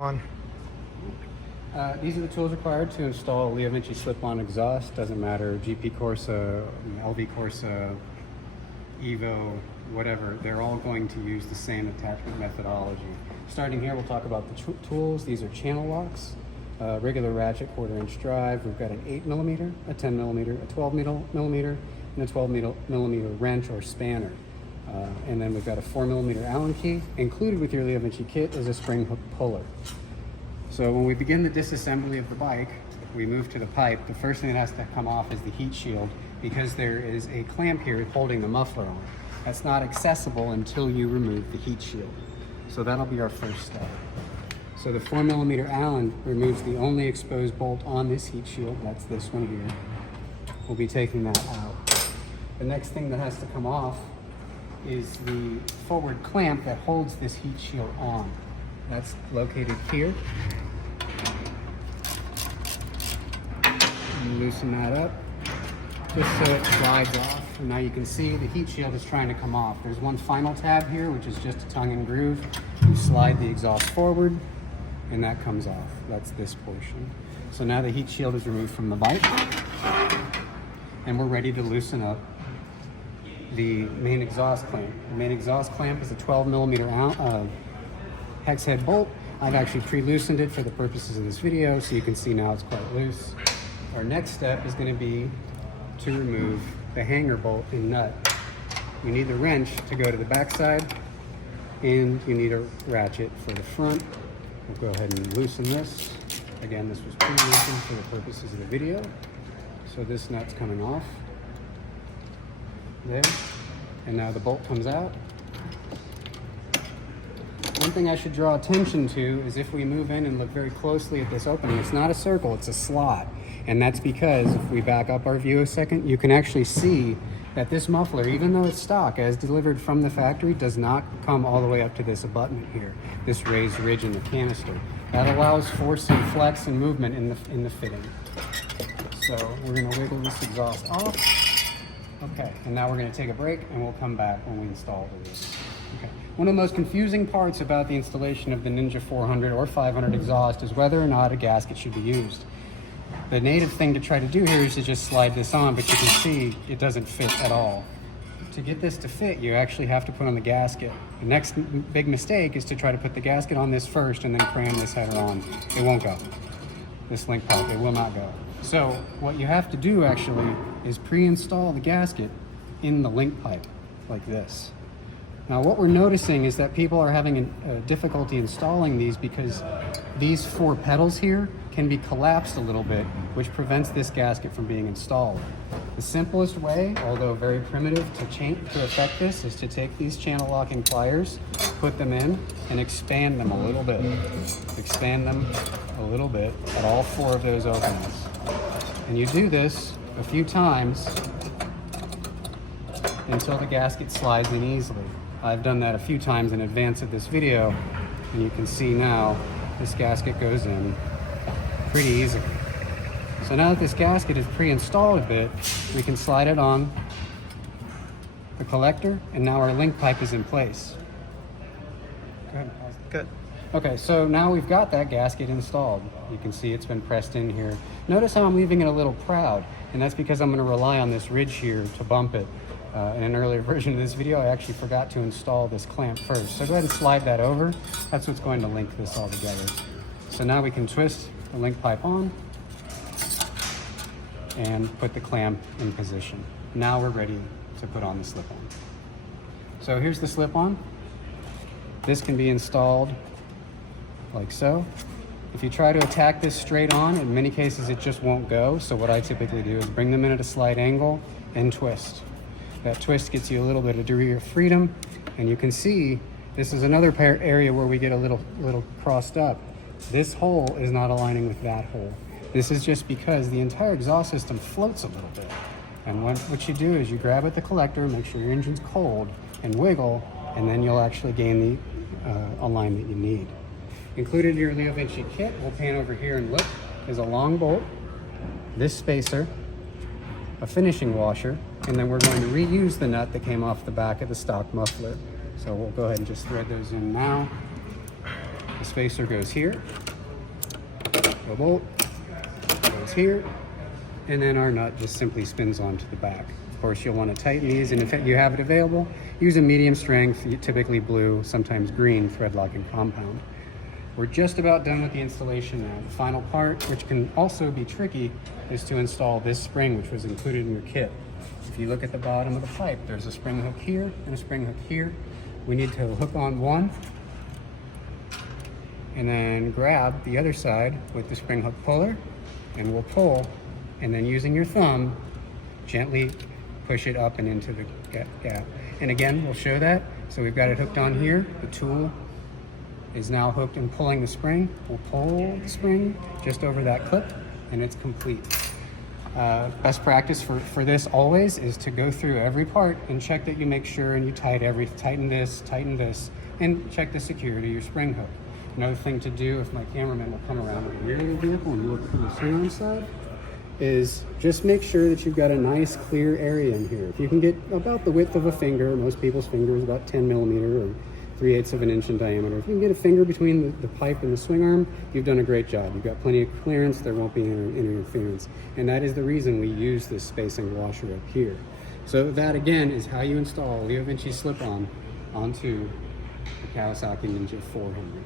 On. These are the tools required to install Leo Vinci slip-on exhaust. Doesn't matter, GP Corsa, LV Corsa, Evo, whatever. They're all going to use the same attachment methodology. Starting here, we'll talk about the tools. These are channel locks, regular ratchet 1/4-inch drive. We've got an 8mm, a 10mm, a 12mm, and a 12mm wrench or spanner. And then we've got a 4mm Allen key. Included with your Leo Vinci kit is a spring hook puller. So when we begin the disassembly of the bike, we move to the pipe. The first thing that has to come off is the heat shield, because there is a clamp here holding the muffler on. That's not accessible until you remove the heat shield. So that'll be our first step. So the 4mm Allen removes the only exposed bolt on this heat shield. That's this one here. We'll be taking that out. The next thing that has to come off is the forward clamp that holds this heat shield on. That's located here. And loosen that up just so it slides off. And now you can see the heat shield is trying to come off. There's one final tab here, which is just a tongue and groove. You slide the exhaust forward and that comes off. That's this portion. So now the heat shield is removed from the bike and we're ready to loosen up the main exhaust clamp. The main exhaust clamp is a 12mm hex head bolt. I've actually pre-loosened it for the purposes of this video, so you can see now it's quite loose. Our next step is going to be to remove the hanger bolt and nut. You need the wrench to go to the back side, and you need a ratchet for the front. We'll go ahead and loosen this. Again, this was pre-loosened for the purposes of the video. So this nut's coming off. There. And now the bolt comes out. One thing I should draw attention to is if we move in and look very closely at this opening, it's not a circle, it's a slot. And that's because if we back up our view a second, you can actually see that this muffler, even though it's stock, as delivered from the factory, does not come all the way up to this abutment here, this raised ridge in the canister. That allows force and flex and movement in the fitting. So we're gonna wiggle this exhaust off. Okay, and now we're gonna take a break and we'll come back when we install this. Okay. One of the most confusing parts about the installation of the Ninja 400 or 500 exhaust is whether or not a gasket should be used. The native thing to try to do here is to just slide this on, but you can see it doesn't fit at all. To get this to fit, you actually have to put on the gasket. The next big mistake is to try to put the gasket on this first and then cram this header on. It won't go. This link pipe, it will not go. So what you have to do actually is pre-install the gasket in the link pipe like this. Now what we're noticing is that people are having a difficulty installing these because these 4 pedals here can be collapsed a little bit, which prevents this gasket from being installed. The simplest way, although very primitive, to affect this is to take these channel locking pliers, put them in, and expand them a little bit. Expand them a little bit at all 4 of those openings. And you do this a few times until the gasket slides in easily. I've done that a few times in advance of this video, and you can see now this gasket goes in pretty easily. So now that this gasket is pre-installed a bit, we can slide it on the collector, and now our link pipe is in place. Go ahead. Good. Okay, so now we've got that gasket installed. You can see it's been pressed in here. Notice how I'm leaving it a little proud, and that's because I'm going to rely on this ridge here to bump it. In an earlier version of this video, I actually forgot to install this clamp first. So go ahead and slide that over. That's what's going to link this all together. So now we can twist the link pipe on and put the clamp in position. Now we're ready to put on the slip-on. So here's the slip-on. This can be installed like so. If you try to attack this straight on, in many cases it just won't go. So what I typically do is bring them in at a slight angle and twist. That twist gets you a little bit of degree of freedom, and you can see this is another area where we get a little crossed up. This hole is not aligning with that hole. This is just because the entire exhaust system floats a little bit. And what you do is you grab at the collector, make sure your engine's cold, and wiggle, and then you'll actually gain the alignment you need. Included in your Leo Vinci kit, we'll pan over here and look, is a long bolt, this spacer, a finishing washer, and then we're going to reuse the nut that came off the back of the stock muffler. So we'll go ahead and just thread those in now. The spacer goes here, the bolt goes here, and then our nut just simply spins onto the back. Of course, you'll want to tighten these, and if you have it available, use a medium strength, typically blue, sometimes green thread locking compound. We're just about done with the installation now. The final part, which can also be tricky, is to install this spring, which was included in your kit. If you look at the bottom of the pipe, there's a spring hook here and a spring hook here. We need to hook on one and then grab the other side with the spring hook puller, and we'll pull, and then using your thumb, gently push it up and into the gap. And again, we'll show that. So we've got it hooked on here. The tool is now hooked and pulling the spring. We'll pull the spring just over that clip, and it's complete. Best practice for this always is to go through every part and check that you make sure and you tighten this, and check the security of your spring hook. Another thing to do, if my cameraman will come around with the rear of the vehicle and look from the swing arm side, is just make sure that you've got a nice clear area in here. If you can get about the width of a finger, most people's finger is about 10 millimeter or 3/8 of an inch in diameter. If you can get a finger between the pipe and the swing arm, you've done a great job. You've got plenty of clearance, there won't be interference. And that is the reason we use this spacing washer up here. So that again is how you install Leo Vinci slip-on onto the Kawasaki Ninja 400.